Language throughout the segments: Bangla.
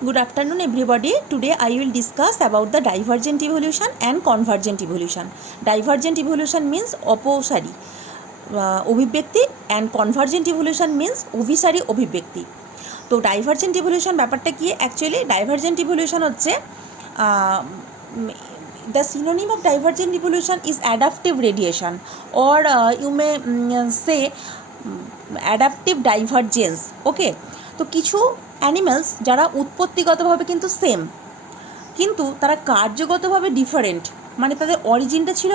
Good afternoon, everybody. Today I will discuss about the divergent evolution and convergent evolution. Divergent evolution means অপসারী অভিব্যক্তি and convergent evolution means অভিসারী অভিব্যক্তি। তো ডাইভার্জেন্ট ইভলিউশন ব্যাপারটা কি? অ্যাকচুয়ালি ডাইভার্জেন্ট ইভলিউশন হচ্ছে the synonym of divergent evolution is adaptive radiation or you may say adaptive divergence. ওকে, তো কিছু অ্যানিমেলস যারা উৎপত্তিগতভাবে কিন্তু সেম, কিন্তু তারা কার্যগতভাবে ডিফারেন্ট, মানে তাদের অরিজিনটা ছিল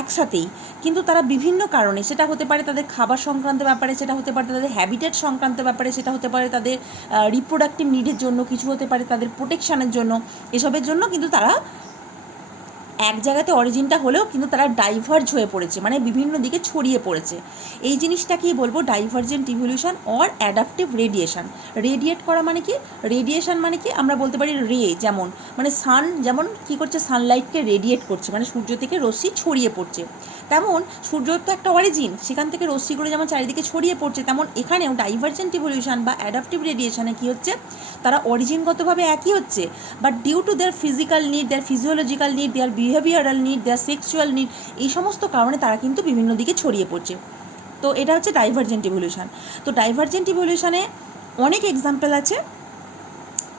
একসাথেই, কিন্তু তারা বিভিন্ন কারণে, সেটা হতে পারে তাদের খাবার সংক্রান্ত ব্যাপারে, সেটা হতে পারে তাদের হ্যাবিটেট সংক্রান্ত ব্যাপারে, সেটা হতে পারে তাদের রিপ্রোডাক্টিভ নিডের জন্য, কিছু হতে পারে তাদের প্রোটেকশানের জন্য, এসবের জন্য কিন্তু তারা এক জায়গাতে অরিজিনটা হলেও কিন্তু তারা ডাইভার্জ হয়ে পড়েছে, মানে বিভিন্ন দিকে ছড়িয়ে পড়েছে। এই জিনিসটাকেই বলবো divergent evolution or adaptive radiation. Radiate করা মানে কি? রেডিয়েশন মানে কি? আমরা বলতে পারি রে, যেমন মানে সান যেমন কী করছে, সানলাইটকে রেডিয়েট করছে, মানে সূর্য থেকে রশ্মি ছড়িয়ে পড়ছে, তেমন সূর্যর তো একটা অরিজিন, সেখান থেকে রশ্মিগুলো যেমন চারিদিকে ছড়িয়ে পড়ছে, তেমন এখানেও ডাইভার্জেন্ট ইভলিউশন বা অ্যাডাপটিভ রেডিয়েশনে কী হচ্ছে, তারা অরিজিনগতভাবে একই হচ্ছে, but due to their physical need, their physiological need, their behavioural need, their sexual need, এই সমস্ত কারণে তারা কিন্তু বিভিন্ন দিকে ছড়িয়ে পড়ছে। তো এটা হচ্ছে ডাইভার্জেন্ট ইভলিউশন। তো ডাইভার্জেন্ট ইভলিউশনে অনেক এক্সাম্পল আছে,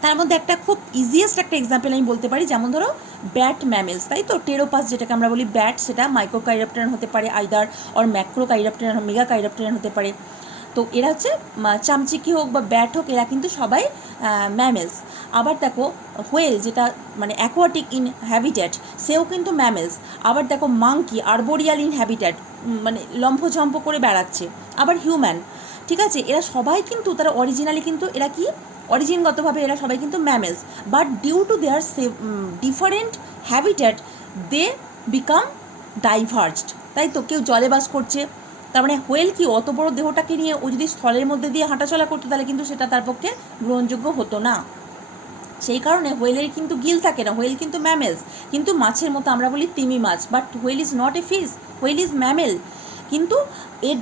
তার মধ্যে একটা খুব ইজিয়েস্ট একটা এক্সাম্পল আমি বলতে পারি, যেমন ধরো ব্যাট ম্যামেলস, তাই তো টেরোপাস যেটাকে আমরা বলি ব্যাট, সেটা মাইক্রোকাইরাপ্টেরিয়ান হতে পারে আইদার, অর ম্যাক্রোকাইরাপ্টেরিয়ান, মেগাকাইরাপ্টেরিয়ান হতে পারে। তো এরা হচ্ছে চামচিকি হোক বা ব্যাট হোক, এরা কিন্তু সবাই ম্যামেলস। আবার দেখো হোয়েল, যেটা মানে অ্যাকোয়াটিক ইন হ্যাবিট্যাট, সেও কিন্তু ম্যামেলস। আবার দেখো মাংকি, আর্বোরিয়াল ইন হ্যাবিট্যাট, মানে লম্ফঝম্প করে বেড়াচ্ছে। আবার হিউম্যান, ঠিক আছে, এরা সবাই কিন্তু, তারা অরিজিনালি কিন্তু এরা কি অরিজিনগতভাবে এরা সবাই কিন্তু mammals, but due to their different habitat they become diverged. তাই তো, কেউ জলে বাস করছে, তার মানে হোয়েল কি অত বড় দেহটাকে নিয়ে ও যদি স্থলের মধ্যে দিয়ে হাঁটাচলা করতো, তাহলে কিন্তু সেটা তার পক্ষে গ্রহণযোগ্য হতো না। সেই কারণে হোয়েলের কিন্তু গিল থাকে না, হোয়েল কিন্তু ম্যামেলস। কিন্তু মাছের মতো আমরা বলি তিমি মাছ, but whale is not a fish, whale is mammal. কিন্তু এর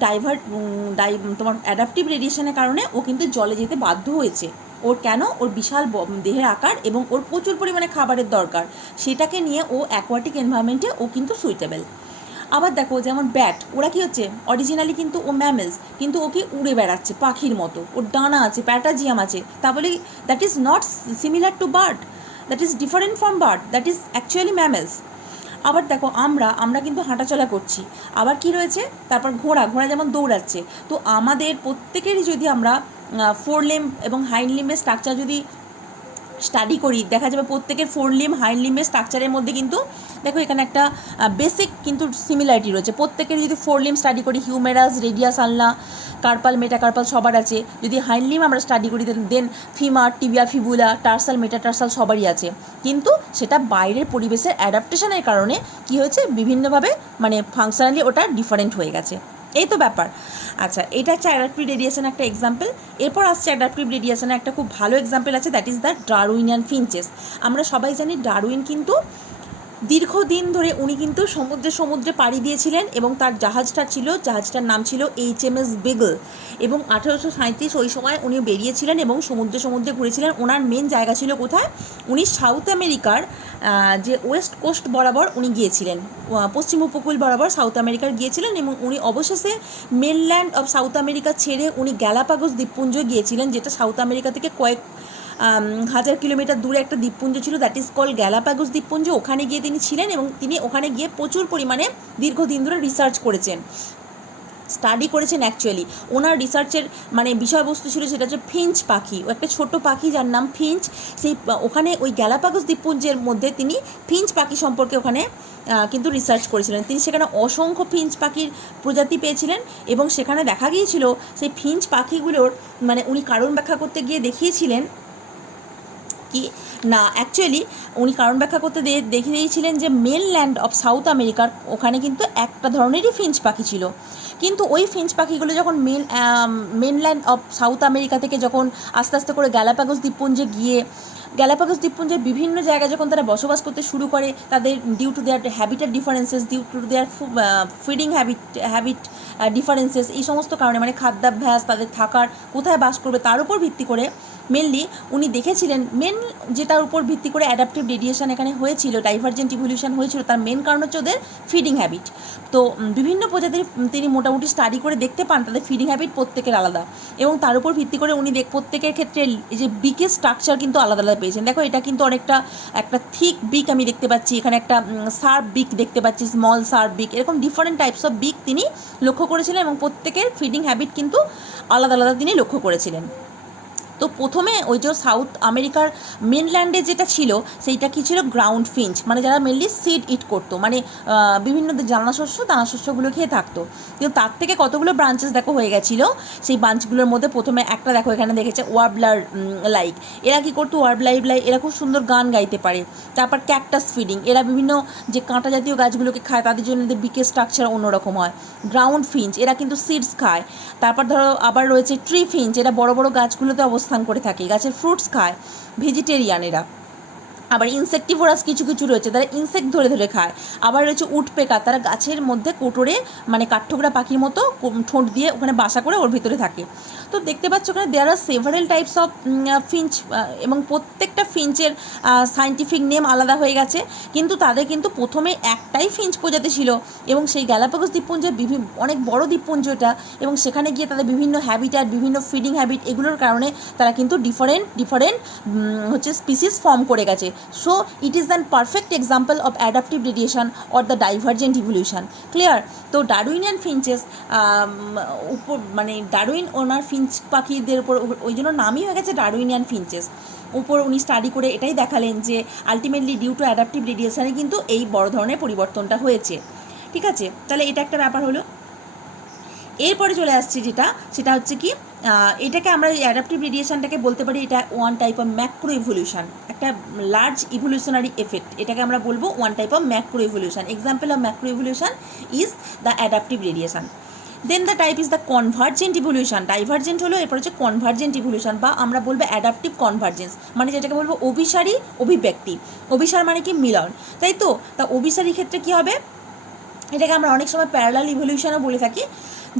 তোমার অ্যাডাপটিভ রেডিয়েশনের কারণে ও কিন্তু জলে যেতে বাধ্য হয়েছে। ওর কেন? ওর বিশাল দেহের আকার এবং ওর প্রচুর পরিমাণে খাবারের দরকার, সেটাকে নিয়ে ও অ্যাকোয়াটিক এনভায়রনমেন্টে ও কিন্তু সুইটেবল। আবার দেখো যেমন ব্যাট, ওরা কী হচ্ছে, অরিজিনালি কিন্তু ও ম্যামেলস, কিন্তু ওকে উড়ে বেড়াচ্ছে পাখির মতো, ওর ডানা আছে, প্যাটাজিয়াম আছে, তা বলে that is not similar to bird, that is different from bird, that is actually mammals. আবার দেখো আমরা কিন্তু হাঁটাচলা করছি, আবার কি রয়েছে, তারপর ঘোড়া যেমন দৌড়াচ্ছে। তো আমাদের প্রত্যেকেরই যদি আমরা ফোর লিম্ব এবং হাইন্ড লিম্বের স্ট্রাকচার যদি স্টাডি করি, দেখা যাবে প্রত্যেকের ফোর লিম্ব হাইন্ড লিম্বের স্ট্রাকচারের মধ্যে কিন্তু দেখো এখানে একটা বেসিক কিন্তু সিমিলারিটি রয়েছে। প্রত্যেকের যদি ফোর লিম্ব স্টাডি করি, হিউমেরাস, রেডিয়াস আলনা, কার্পাল, মেটাকার্পাল সবার আছে। যদি হাইন্ড লিম্ব আমরা স্টাডি করি, দেন ফিমার, টিবিয়া, ফিবুলা, টার্সাল, মেটাটার্সাল সবারই আছে, কিন্তু সেটা বাইরের পরিবেশের অ্যাডাপ্টেশনের কারণে কি হয়েছে, বিভিন্নভাবে মানে ফাংশনালি ওটা ডিফারেন্ট হয়ে গেছে। এই তো ব্যাপার। আচ্ছা, এটা হচ্ছে অ্যাডাপটিভ রেডিয়েশন একটা এক্সাম্পল। এরপর আসছে অ্যাডাপটিভ রেডিয়েশনের একটা খুব ভালো এক্সাম্পল আছে, দ্যাট ইজ দ্য ডারউইনিয়ান ফিঞ্চেস। আমরা সবাই জানি ডারউইন কিন্তু দীর্ঘদিন ধরে উনি কিন্তু সমুদ্রে পাড়ি দিয়েছিলেন, এবং তার জাহাজটার নাম ছিল HMS বেগল, এবং 1837 ওই সময় উনি বেরিয়েছিলেন এবং সমুদ্রে ঘুরেছিলেন। ওনার মেন জায়গা ছিল কোথায়? উনি সাউথ আমেরিকার যে ওয়েস্ট কোস্ট বরাবর উনি গিয়েছিলেন, পশ্চিম উপকূল বরাবর সাউথ আমেরিকার গিয়েছিলেন, এবং উনি অবশেষে মেনল্যান্ড অফ সাউথ আমেরিকা ছেড়ে উনি গ্যালাপাগোস দ্বীপপুঞ্জ গিয়েছিলেন, যেটা সাউথ আমেরিকা থেকে কয়েক হাজার কিলোমিটার দূরে একটা দ্বীপপুঞ্জ ছিল, দ্যাট ইজ কল গ্যালাপাগোস দ্বীপপুঞ্জ। ওখানে গিয়ে তিনি ছিলেন, এবং তিনি ওখানে গিয়ে প্রচুর পরিমাণে দীর্ঘদিন ধরে রিসার্চ করেছেন, স্টাডি করেছেন। অ্যাকচুয়ালি ওনার রিসার্চের মানে বিষয়বস্তু ছিল সেটা হচ্ছে ফিঞ্চ পাখি, ও একটা ছোট্ট পাখি যার নাম ফিঞ্চ। সেই ওখানে ওই গ্যালাপাগোস দ্বীপপুঞ্জের মধ্যে তিনি ফিঞ্চ পাখি সম্পর্কে ওখানে কিন্তু রিসার্চ করেছিলেন। তিনি সেখানে অসংখ্য ফিঞ্চ পাখির প্রজাতি পেয়েছিলেন, এবং সেখানে দেখা গিয়েছিল সেই ফিঞ্চ পাখিগুলোর মানে উনি কারণ ব্যাখ্যা করতে গিয়ে দেখিয়েছিলেন কি না, অ্যাকচুয়ালি উনি কারণ ব্যাখ্যা করতে দেখে দিয়েছিলেন যে মেনল্যান্ড অফ সাউথ আমেরিকার ওখানে কিন্তু একটা ধরনেরই ফিঞ্চ পাখি ছিল, কিন্তু ওই ফিঞ্চ পাখিগুলো যখন মেনল্যান্ড অফ সাউথ আমেরিকা থেকে যখন আস্তে আস্তে করে গ্যালাপাগোস দ্বীপপুঞ্জে গিয়ে গ্যালাপাগোস দ্বীপপুঞ্জের বিভিন্ন জায়গায় যখন তারা বসবাস করতে শুরু করে, তাদের due to their habitat differences, due to their feeding habit differences, এই সমস্ত কারণে মানে খাদ্যাভ্যাস, তাদের থাকার কোথায় বাস করবে তার উপর ভিত্তি করে মেনলি উনি দেখেছিলেন মেন যেটার উপর ভিত্তি করে অ্যাডাপটিভ রেডিয়েশন এখানে হয়েছিল, ডাইভারজেন্ট ইভলিউশন হয়েছিল, তার মেন কারণ হচ্ছে ওদের ফিডিং হ্যাবিট। তো বিভিন্ন প্রজাতির তিনি মোটামুটি স্টাডি করে দেখতে পান তাদের ফিডিং হ্যাবিট প্রত্যেকের আলাদা, এবং তার উপর ভিত্তি করে উনি প্রত্যেকের ক্ষেত্রে এই যে বিকের স্ট্রাকচার কিন্তু আলাদা আলাদা পেয়েছেন। দেখো এটা কিন্তু অনেকটা একটা থিক বিক আমি দেখতে পাচ্ছি, এখানে একটা শার্প বিক দেখতে পাচ্ছি, স্মল শার্প বিক, এরকম ডিফারেন্ট টাইপস অফ বিক তিনি লক্ষ্য করেছিলেন, এবং প্রত্যেকের ফিডিং হ্যাবিট কিন্তু আলাদা আলাদা তিনি লক্ষ্য করেছিলেন। তো প্রথমে ওই যে সাউথ আমেরিকার মেনল্যান্ডে যেটা ছিল সেইটা কী ছিল, গ্রাউন্ড ফিঞ্চ, মানে যারা মেনলি সিড ইট করতো, মানে বিভিন্ন দানা শস্যগুলো খেয়ে থাকতো। কিন্তু তার থেকে কতগুলো ব্রাঞ্চেস দেখো হয়ে গেছিলো। সেই ব্রাঞ্চগুলোর মধ্যে প্রথমে একটা দেখো এখানে দেখেছে ওয়ার্বলার লাইক, এরা কী করতো, ওয়ার্বলার লাইক এরা খুব সুন্দর গান গাইতে পারে। তারপর ক্যাকটাস ফিডিং, এরা বিভিন্ন যে কাঁটা জাতীয় গাছগুলোকে খায়, তাদের জন্য এদের বিকের স্ট্রাকচার অন্যরকম হয়। গ্রাউন্ড ফিঞ্চ এরা কিন্তু সিডস খায়। তারপর ধরো আবার রয়েছে ট্রি ফিঞ্চ, এরা বড় বড় গাছগুলোতে অবস্থান করে থাকে, গাছের ফ্রুটস খায়, ভেজিটেরিয়ান এরা। আবার ইনসেক্টিভোরাস কিছু কিছু রয়েছে, তারা ইনসেক্ট ধরে ধরে খায়। আবার রয়েছে উডপেকার, তারা গাছের মধ্যে কোটরে মানে কাঠঠোকরা পাখির মতো ঠোঁট দিয়ে ওখানে বাসা করে ওর ভিতরে থাকে। তো দেখতে পাচ্ছ ওখানে there are several types of finch, এবং প্রত্যেকটা ফিঞ্চের সায়েন্টিফিক নেম আলাদা হয়ে গেছে, কিন্তু তাদের কিন্তু প্রথমে একটাই ফিঞ্চ প্রজাতি ছিল, এবং সেই গ্যালাপাগোস দ্বীপপুঞ্জের অনেক বড় দ্বীপপুঞ্জ এটা, এবং সেখানে গিয়ে তাদের বিভিন্ন হ্যাবিট্যাট, বিভিন্ন ফিডিং হ্যাবিট, এগুলোর কারণে তারা কিন্তু ডিফারেন্ট হচ্ছে স্পিসিস ফর্ম করে গেছে। So it is an perfect example of adaptive radiation or the divergent evolution. Clear? তো ডারউইনিয়ান ফিঞ্চেস উপর মানে ডারউইন ওনার ফিঞ্চ পাখিদের উপর ওই জন্য নামই হয়ে গেছে ডারউইনিয়ান ফিঞ্চেস। উপর উনি স্টাডি করে এটাই দেখালেন যে আলটিমেটলি ডিউ টু অ্যাডাপটিভ রেডিয়েশনে কিন্তু এই বড় ধরনের পরিবর্তনটা হয়েছে। ঠিক আছে, তাহলে এটা একটা ব্যাপার হলো। এরপরে চলে আসছে সেটা হচ্ছে কি, এটাকে আমরা অ্যাডাপটিভ রেডিয়েশনটাকে বলতে পারি এটা one type of macro evolution, একটা লার্জ ইভলিউশনারি এফেক্ট, এটাকে আমরা বলবো one type of macro evolution. Example of macro evolution is the adaptive radiation. Then the type is the convergent evolution. Divergent হলো, এরপর হচ্ছে কনভার্জেন্ট ইভলিউশন, বা আমরা বলবো অ্যাডাপটিভ কনভার্জেন্স, মানে যেটাকে বলবো অভিসারী অভিব্যক্তি। অভিসার মানে কি মিলন, তাই তো? তা অভিসারী ক্ষেত্রে কি হবে, এটাকে আমরা অনেক সময় প্যারালাল ইভলিউশনও বলে থাকি,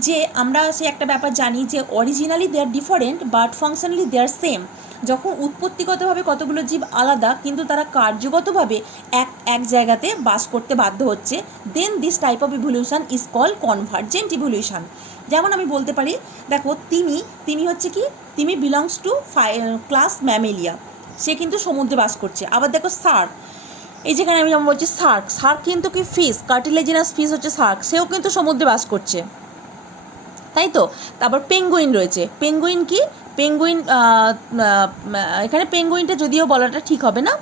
যে আমরা সে একটা ব্যাপার জানি যে originally they are different but functionally they are same. যখন উৎপত্তিগতভাবে কতগুলো জীব আলাদা কিন্তু তারা কার্যগতভাবে এক জায়গাতে বাস করতে বাধ্য হচ্ছে, then this type of evolution is call convergent evolution. যেমন আমি বলতে পারি, দেখো তিমি হচ্ছে কি, তিমি বিলংস টু ক্লাস ম্যামেলিয়া, সে কিন্তু সমুদ্রে বাস করছে। আবার দেখো সার্ক, এই যেখানে আমি যেমন বলছি সার্ক কিন্তু কি ফিশ, কার্টিলেজিনাস ফিশ হচ্ছে সার্ক, সেও কিন্তু সমুদ্রে বাস করছে, তাই তো? তারপর পেঙ্গুইন রয়েছে, পেঙ্গুইন কি, পেঙ্গুইন এখানে পেঙ্গুইনটা যদিও বলাটা ঠিক হবে না,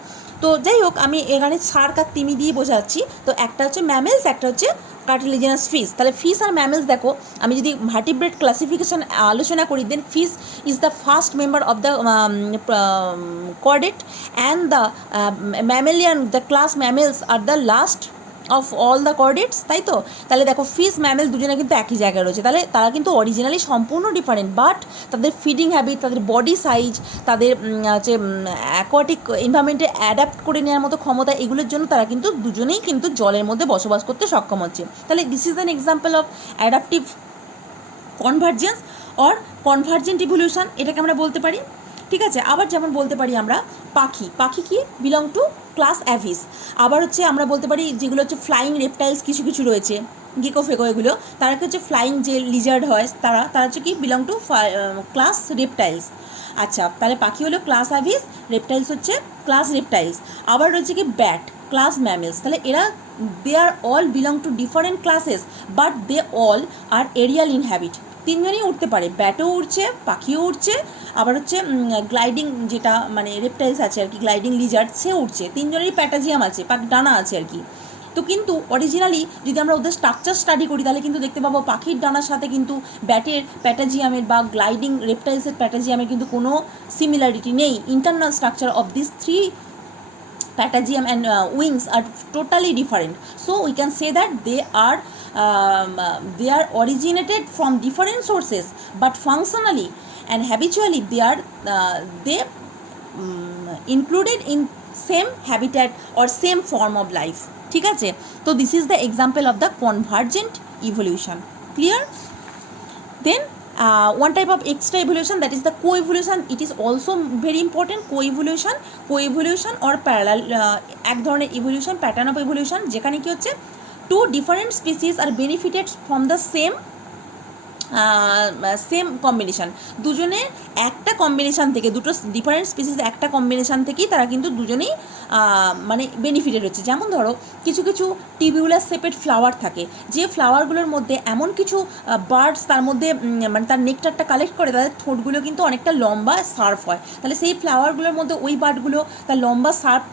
তো যাই হোক আমি এখানে সার্ক আর তিমি দিয়ে বোঝাচ্ছি। তো একটা হচ্ছে ম্যামেলস, একটা হচ্ছে কার্টিলেজিনাস ফিশ। তাহলে ফিশ আর ম্যামেলস দেখো, আমি যদি ভার্টিব্রেট ক্লাসিফিকেশন আলোচনা করি, then fish is the first member of the chordate, and the mammalian, the class mammals are the last of all the কর্ডেটস, তাই তো? তাহলে দেখো ফিশ ম্যামেল দুজনে কিন্তু একই জায়গায় রয়েছে, তাহলে তারা কিন্তু অরিজিনালি সম্পূর্ণ ডিফারেন্ট, বাট তাদের ফিডিং হ্যাবিট, তাদের বডি সাইজ, তাদের হচ্ছে অ্যাকোয়াটিক এনভায়রনমেন্টে অ্যাডাপ্ট করে নেওয়ার মতো ক্ষমতা, এগুলোর জন্য তারা কিন্তু দুজনেই কিন্তু জলের মধ্যে বসবাস করতে সক্ষম হচ্ছে। তাহলে this is an example of adaptive convergence or convergent evolution, এটাকে আমরা বলতে পারি। ঠিক আছে, আবার যেমন বলতে পারি আমরা পাখি কি বিলং টু ক্লাস অ্যাভিস। আবার হচ্ছে আমরা বলতে পারি যেগুলো হচ্ছে ফ্লাইং রেপটাইলস কিছু রয়েছে, গেকো ফেকো, এগুলো তারা হচ্ছে ফ্লাইং যে লিজার্ড হয়, তারা হচ্ছে কি বিলং টু ক্লাস রেপটাইলস। আচ্ছা, তাহলে পাখি হলো ক্লাস অ্যাভিস, রেপটাইলস হচ্ছে ক্লাস রেপটাইলস। আবার রয়েছে কি ব্যাট, ক্লাস ম্যামেলস। তাহলে এরা they are all belong to different classes, but they all are aerial in habit. তিনজনই উঠতে পারে, ব্যাটও উঠছে, পাখিও উঠছে, আবার হচ্ছে গ্লাইডিং যেটা মানে রেপটাইলস আছে আর কি, গ্লাইডিং লিজার্ড, সে উঠছে। তিনজনেরই প্যাটাজিয়াম আছে, ডানা আছে আর কি। তো কিন্তু অরিজিনালি যদি আমরা ওদের স্ট্রাকচার স্টাডি করি, তাহলে কিন্তু দেখতে পাবো পাখির ডানার সাথে কিন্তু ব্যাটের প্যাটাজিয়ামের বা গ্লাইডিং রেপটাইলসের প্যাটাজিয়ামের কিন্তু কোনো সিমিলারিটি নেই। Internal structure of this three patagium and wings are totally different, so we can say that they are originated from different sources, but functionally and habitually they included in same habitat or same form of life. ঠিক আছে, তো this is the example of the convergent evolution. Clear? Then one type of extra evolution, that is the co-evolution. It is also very important. Co-evolution or parallel এক ধরনের evolution, pattern of evolution, যেখানে কি হচ্ছে two different species are benefited from the same combination, দুজনের একটা কম্বিনেশান থেকে, দুটো ডিফারেন্ট স্পিসিস একটা কম্বিনেশান থেকেই তারা কিন্তু দুজনেই মানে বেনিফিটেড হচ্ছে। যেমন ধরো কিছু কিছু টিবিউলার শেপেড ফ্লাওয়ার থাকে, যে ফ্লাওয়ারগুলোর মধ্যে এমন কিছু বার্ডস তার মধ্যে মানে তার নেকটারটা কালেক্ট করে, তাদের ঠোঁটগুলো কিন্তু অনেকটা লম্বা শার্প হয়, তাহলে সেই ফ্লাওয়ারগুলোর মধ্যে ওই বার্ডগুলো তার লম্বা শার্প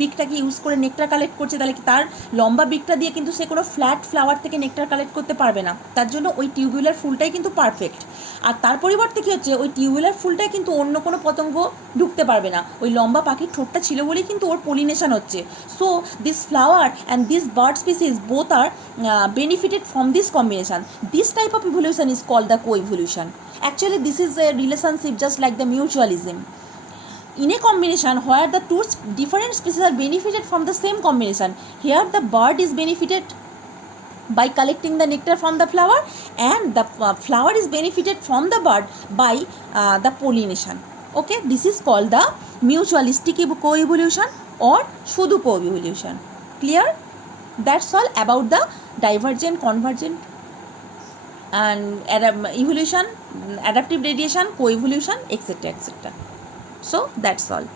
বিকটাকে ইউজ করে নেকটার কালেক্ট করছে, তাহলে তার লম্বা বিকটা দিয়ে কিন্তু সে কোনো ফ্ল্যাট ফ্লাওয়ার থেকে নেকটার কালেক্ট করতে পারবে না, তার জন্য ওই টিউবুলার ফুলটাই কিন্তু পারফেক্ট। আর তার পরিবর্তে কী হচ্ছে, ওই টিউবুলার ফুলটায় কিন্তু অন্য কোনো পতঙ্গ ঢুকতে পারবে না, ওই লম্বা পাখির ঠোঁটটা ছিল বলেই কিন্তু ওর পলিনেশন হচ্ছে। So this flower and this bird species both are benefited from this combination. This type of evolution is called the co-evolution. Actually this is a relationship just like the mutualism. In a combination where the two different species are benefited from the same combination, here the bird is benefited by collecting the nectar from the flower, and the flower is benefited from the bird by the pollination. Okay, this is called the mutualistic co-evolution or শুধু co-evolution. Clear? That's all about the divergent, convergent and evolution, adaptive radiation, co-evolution, etc. etc. So that's all.